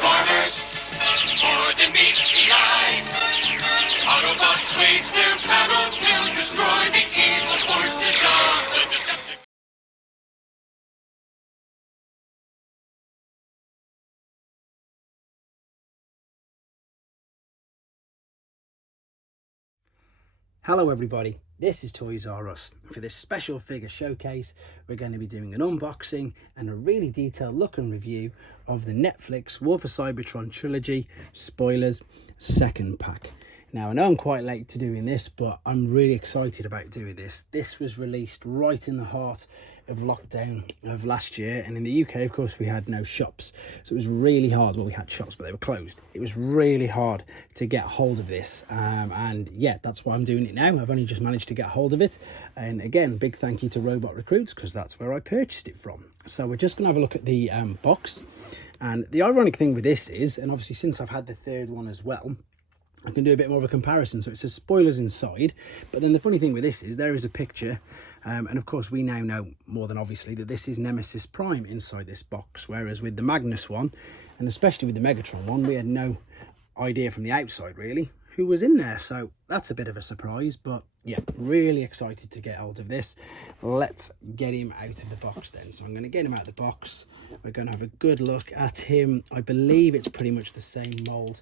Transformers, more than meets the eye. Autobots wage their battle to destroy the evil forces of the Decepticons. Hello everybody, this is Toys R Us. For this special figure showcase, we're going to be doing an unboxing and a really detailed look and review of the Netflix War for Cybertron trilogy, spoilers, second pack. Now I know I'm quite late to doing this, but I'm really excited about doing this. This was released right in the heart of lockdown of last year, and in the UK of course we had no shops, so it was really hard. Well, we had shops but they were closed. It was really hard to get hold of this, and yeah, that's why I'm doing it now. I've only just managed to get hold of it, and again, big thank you to Robot Recruits, because that's where I purchased it from. So we're just gonna have a look at the box. And the ironic thing with this is, and obviously since I've had the third one as well, I can do a bit more of a comparison. So it says spoilers inside, but then the funny thing with this is there is a picture, and of course we now know more than obviously that this is Nemesis Prime inside this box, whereas with the Magnus one, and especially with the Megatron one, we had no idea from the outside really who was in there. So that's a bit of a surprise, but yeah, really excited to get hold of this. Let's get him out of the box then. So I'm going to get him out of the box. We're going to have a good look at him. I believe it's pretty much the same mold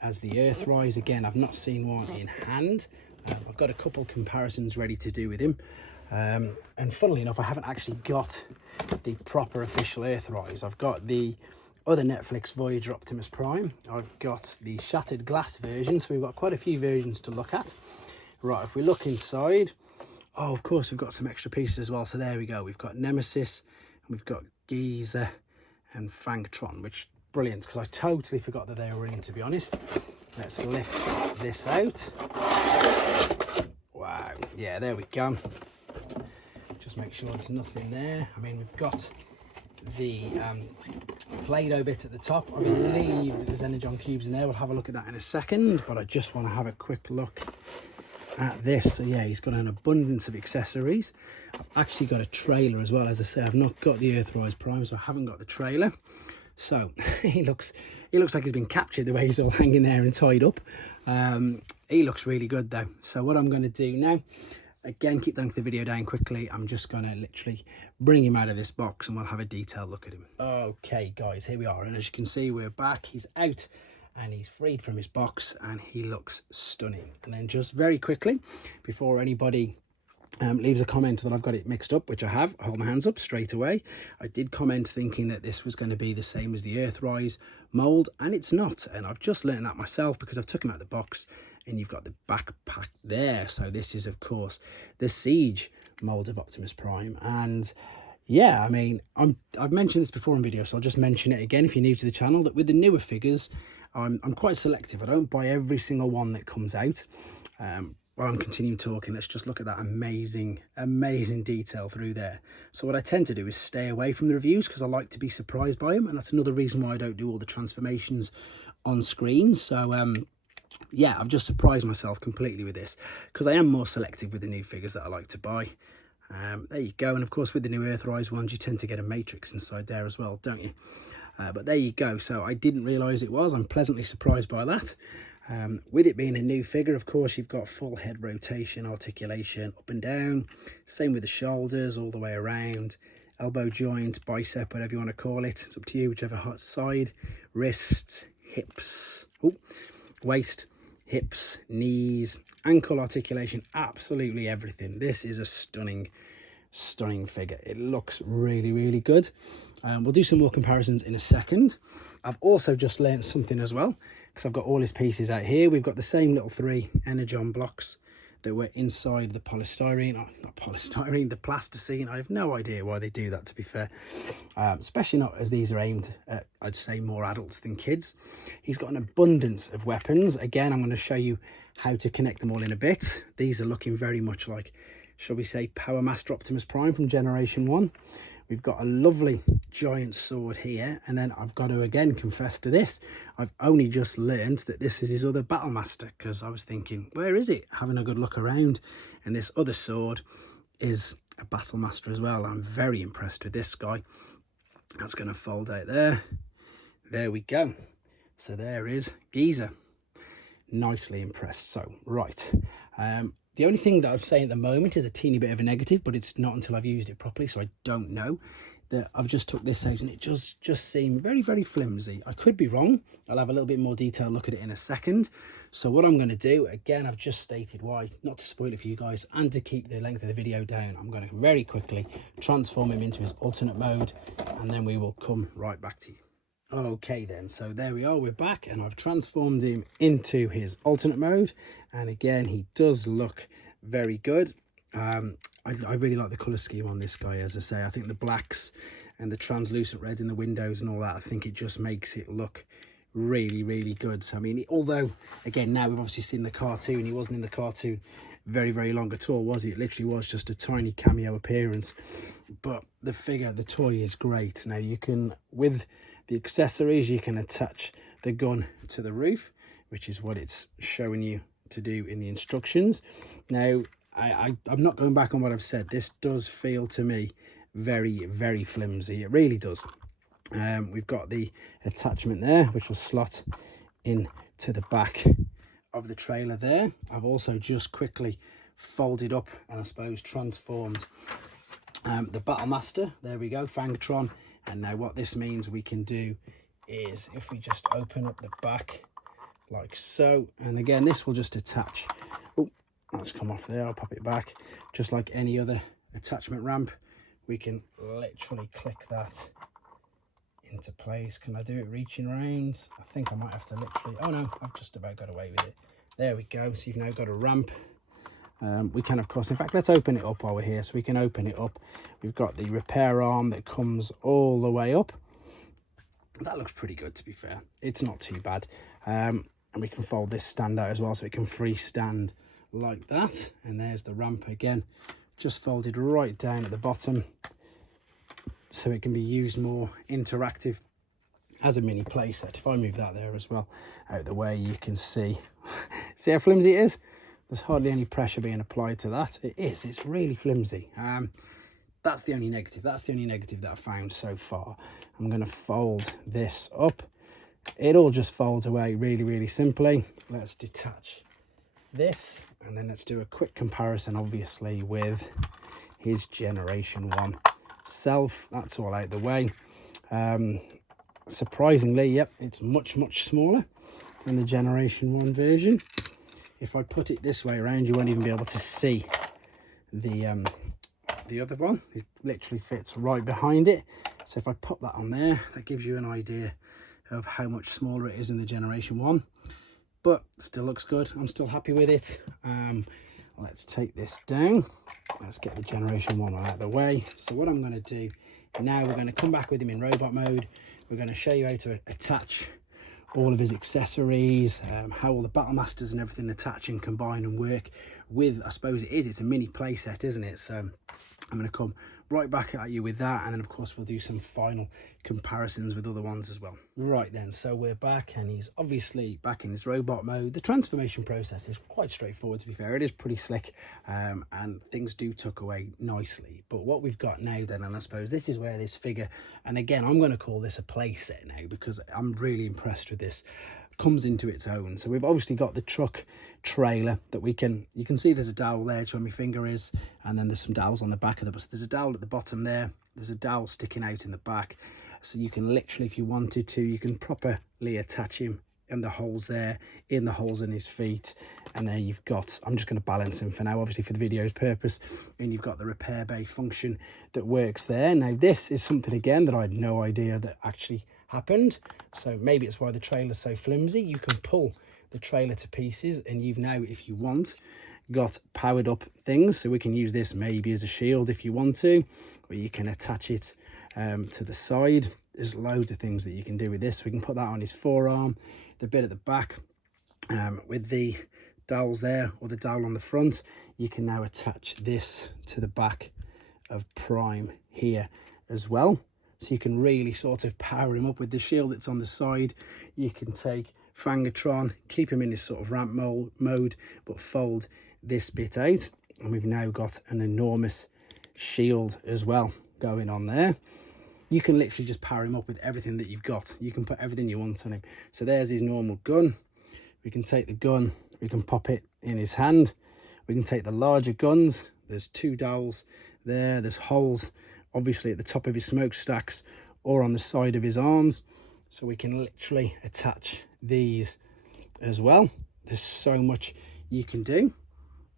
as the Earthrise. Again, I've not seen one in hand. I've got a couple comparisons ready to do with him. And funnily enough, I haven't actually got the proper official Earthrise. I've got the other Netflix Voyager Optimus Prime. I've got the shattered glass version, so we've got quite a few versions to look at. Right, if we look inside, oh, of course, we've got some extra pieces as well. So there we go. We've got Nemesis, and we've got Giza and Fangtron, which brilliant, because I totally forgot that they were in, to be honest. Let's lift this out. Wow, yeah, there we go. Just make sure there's nothing there. I mean, we've got the Play-Doh bit at the top. I believe that there's energon cubes in there. We'll have a look at that in a second, but I just want to have a quick look at this. So yeah, he's got an abundance of accessories. I've actually got a trailer as well. As I say, I've not got the Earthrise Prime, so I haven't got the trailer. So he looks like he's been captured, the way he's all hanging there and tied up. He looks really good though. So what I'm going to do now, again, keep the video down quickly. I'm just going to literally bring him out of this box and we'll have a detailed look at him. Okay guys, here we are, and as you can see, we're back. He's out and he's freed from his box and he looks stunning. And then just very quickly, before anybody leaves a comment that I've got it mixed up, which I have, hold my hands up straight away. I did comment thinking that this was going to be the same as the Earthrise mold, and it's not. And I've just learned that myself because I've took him out of the box, and you've got the backpack there. So this is of course the seige mold of Optimus Prime. And yeah, I mean, I've mentioned this before in videos, so I'll just mention it again if you're new to the channel, that with the newer figures, I'm quite selective. I don't buy every single one that comes out. While I'm continuing talking, let's just look at that amazing detail through there. So what I tend to do is stay away from the reviews because I like to be surprised by them, and that's another reason why I don't do all the transformations on screen. So yeah, I've just surprised myself completely with this because I am more selective with the new figures that I like to buy. There you go. And of course with the new Earthrise ones, you tend to get a matrix inside there as well, don't you? But there you go. So I didn't realise it was. I'm pleasantly surprised by that. With it being a new figure, of course, you've got full head rotation, articulation up and down. Same with the shoulders, all the way around. Elbow joint, bicep, whatever you want to call it. It's up to you, whichever side. Wrists, hips, waist, hips, knees, ankle articulation, absolutely everything. This is a stunning figure. It looks really good. We'll do some more comparisons in a second. I've also just learned something as well, because I've got all his pieces out here. We've got the same little 3 energon blocks that were inside the polystyrene, not polystyrene, the plasticine. I have no idea why they do that, to be fair, especially not as these are aimed at, I'd say, more adults than kids. He's got an abundance of weapons. Again, I'm going to show you how to connect them all in a bit. These are looking very much like, shall we say, Power Master Optimus Prime from Generation 1. We've got a lovely giant sword here, and then I've got to again confess to this. I've only just learned that this is his other Battle Master, because I was thinking, where is it? Having a good look around, and this other sword is a Battle Master as well. I'm very impressed with this guy. That's going to fold out there. There we go. So there is Geezer. Nicely impressed. So right, the only thing that I'm saying at the moment is a teeny bit of a negative, but it's not until I've used it properly, so I don't know. That I've just took this out and it just seemed very, very flimsy. I could be wrong. I'll have a little bit more detailed look at it in a second. So what I'm going to do, again, I've just stated why, not to spoil it for you guys and to keep the length of the video down, I'm going to very quickly transform him into his alternate mode, and then we will come right back to you. Okay then, so there we are, we're back, and I've transformed him into his alternate mode, and again, he does look very good. I really like the colour scheme on this guy. As I say, I think the blacks and the translucent red in the windows and all that, I think it just makes it look really, really good. So, I mean, although, again, now we've obviously seen the cartoon, he wasn't in the cartoon very, very long at all, was he? It literally was just a tiny cameo appearance. But the figure, the toy is great. Now, you can, with the accessories, you can attach the gun to the roof, which is what it's showing you to do in the instructions. Now, I'm not going back on what I've said. This does feel to me very, very flimsy. It really does. We've got the attachment there, which will slot in to the back of the trailer there. I've also just quickly folded up and I suppose transformed the Battlemaster. There we go, Fangtron. And now what this means we can do is if we just open up the back like so, and again this will just attach. Oh, that's come off there. I'll pop it back. Just like any other attachment ramp, we can literally click that into place. Can I do it reaching around? I think I might have to literally, oh no, I've just about got away with it. There we go. So you've now got a ramp. We can, of course, in fact, let's open it up while we're here. So we can open it up. We've got the repair arm that comes all the way up. That looks pretty good, to be fair. It's not too bad. And we can fold this stand out as well, so it can freestand like that. And there's the ramp again, just folded right down at the bottom, so it can be used more interactive as a mini playset. If I move that there as well out of the way, you can see how flimsy it is. There's hardly any pressure being applied to that. It's really flimsy. That's the only negative. That's the only negative that I've found so far. I'm going to fold this up. It all just folds away really, really simply. Let's detach this, and then let's do a quick comparison, obviously, with his Generation 1 self. That's all out the way. Surprisingly, yep, it's much, much smaller than the Generation 1 version. If I put it this way around, you won't even be able to see the other one. It literally fits right behind it. So if I pop that on there, that gives you an idea of how much smaller it is in the Generation 1. But still looks good. I'm still happy with it. Let's take this down. Let's get the Generation 1 out of the way. So what I'm going to do now, we're going to come back with him in robot mode. We're going to show you how to attach all of his accessories, how all the Battlemasters and everything attach and combine and work with, I suppose it's a mini playset, isn't it? So I'm going to come right back at you with that, and then of course we'll do some final comparisons with other ones as well. Right then, so we're back, and he's obviously back in his robot mode. The transformation process is quite straightforward, to be fair. It is pretty slick, and things do tuck away nicely. But what we've got now then, and I suppose this is where this figure, and again I'm going to call this a play set now because I'm really impressed with this, comes into its own. So we've obviously got the truck trailer that you can see there's a dowel there to where my finger is, and then there's some dowels on the back of the bus. There's a dowel at the bottom there, there's a dowel sticking out in the back, so you can literally, if you wanted to, you can properly attach him in the holes there, in the holes in his feet. And there you've got, I'm just going to balance him for now, obviously for the video's purpose, and you've got the repair bay function that works there. Now this is something again that I had no idea that actually happened, so maybe it's why the trailer's so flimsy. You can pull the trailer to pieces, and you've now, if you want, got powered up things, so we can use this maybe as a shield if you want to, or you can attach it to the side. There's loads of things that you can do with this. We can put that on his forearm, the bit at the back with the dowels there, or the dowel on the front. You can now attach this to the back of Prime here as well, so you can really sort of power him up with the shield that's on the side. You can take Fangtron, keep him in his sort of ramp mode, but fold this bit out, and we've now got an enormous shield as well going on there. you can literally just power him up with everything that you've got. You can put everything you want on him. So there's his normal gun. We can take the gun, we can pop it in his hand. We can take the larger guns. There's 2 dowels there. There's holes, obviously, at the top of his smokestacks or on the side of his arms. So we can literally attach these as well. There's so much you can do.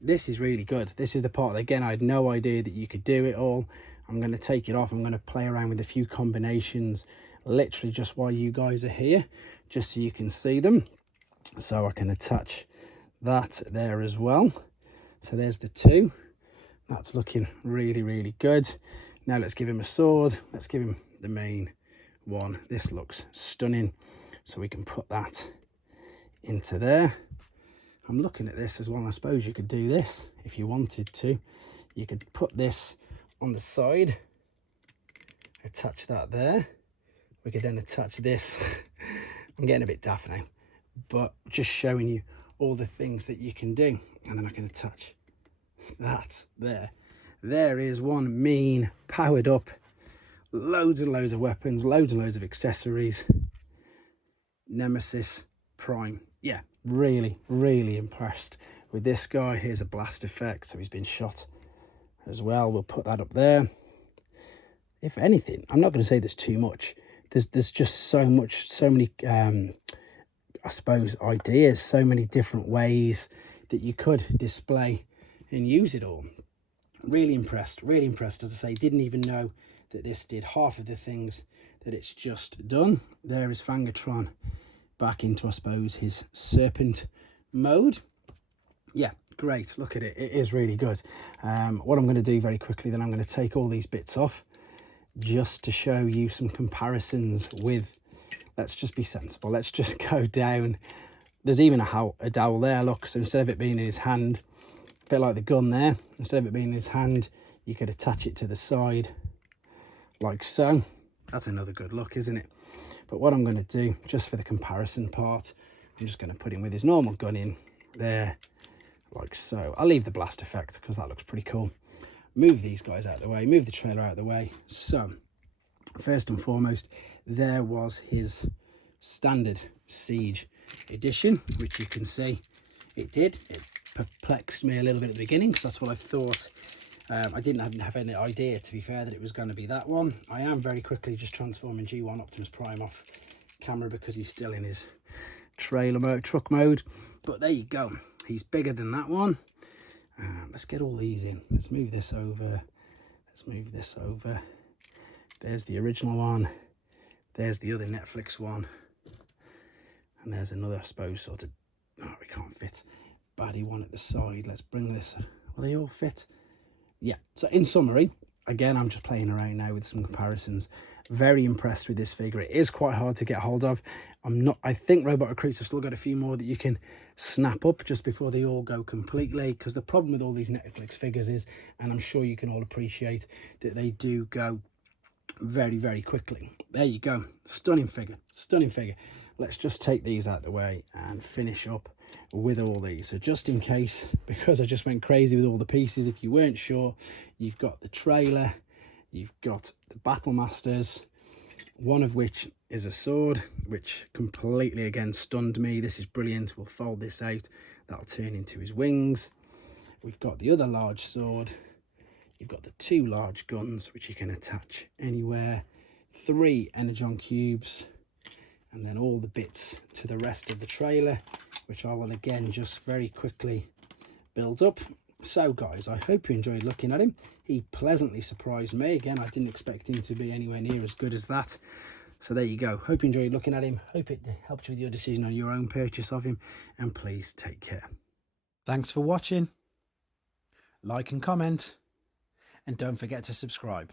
This is really good. This is the part that, again, I had no idea that you could do it all. I'm going to take it off. I'm going to play around with a few combinations, literally just while you guys are here, just so you can see them. So I can attach that there as well. So there's the 2. That's looking really, really good. Now let's give him a sword. Let's give him the main one. This looks stunning. So we can put that into there. I'm looking at this as well. I suppose you could do this if you wanted to. You could put this on the side, attach that there. We could then attach this. I'm getting a bit daft now, but just showing you all the things that you can do. And then I can attach that there. There is one mean, powered up, loads and loads of weapons, loads and loads of accessories, Nemesis Prime. Yeah, really, really impressed with this guy. Here's a blast effect, so he's been shot as well. We'll put that up there. If anything, I'm not going to say there's too much. There's just so much, so many, I suppose, ideas, so many different ways that you could display and use it all. Really impressed, really impressed. As I say, didn't even know that this did half of the things that it's just done. There is Cybertron back into, I suppose, his serpent mode. Yeah, great. Look at it. It is really good. What I'm going to do very quickly, then I'm going to take all these bits off just to show you some comparisons with, let's just be sensible. Let's just go down. There's even a dowel there, look. So instead of it being in his hand, a bit like the gun there, instead of it being in his hand, you could attach it to the side like so. That's another good look, isn't it? But what I'm going to do, just for the comparison part, I'm just going to put him with his normal gun in there, like so. I'll leave the blast effect because that looks pretty cool. Move these guys out of the way, move the trailer out of the way. So, first and foremost, there was his standard Siege edition, which you can see it did. It perplexed me a little bit at the beginning because that's what I thought. I didn't have any idea, to be fair, that it was going to be that one. I am very quickly just transforming G1 Optimus Prime off camera because he's still in his trailer mode, truck mode. But there you go. He's bigger than that one. Let's get all these in. Let's move this over. Let's move this over. There's the original one. There's the other Netflix one. And there's another, I suppose, sort of, oh, we can't fit. Baddie one at the side. Let's bring this. Will they all fit? Yeah. So in summary, again, I'm just playing around now with some comparisons. Very impressed with this figure. It is quite hard to get hold of. I think Robot Recruits have still got a few more that you can snap up just before they all go completely, because the problem with all these Netflix figures is, and I'm sure you can all appreciate, that they do go very, very quickly. There you go. Stunning figure. Stunning figure. Let's just take these out of the way and finish up with all these. So just in case, because I just went crazy with all the pieces, if you weren't sure, you've got the trailer, you've got the Battle Masters, one of which is a sword, which completely, again, stunned me. This is brilliant. We'll fold this out. That'll turn into his wings. We've got the other large sword. You've got the 2 large guns, which you can attach anywhere. 3 energon cubes. And then all the bits to the rest of the trailer, which I will, again, just very quickly build up. So, guys, I hope you enjoyed looking at him. He pleasantly surprised me. Again, I didn't expect him to be anywhere near as good as that. So there you go. Hope you enjoyed looking at him. Hope it helped you with your decision on your own purchase of him. And please take care. Thanks for watching. Like and comment. And don't forget to subscribe.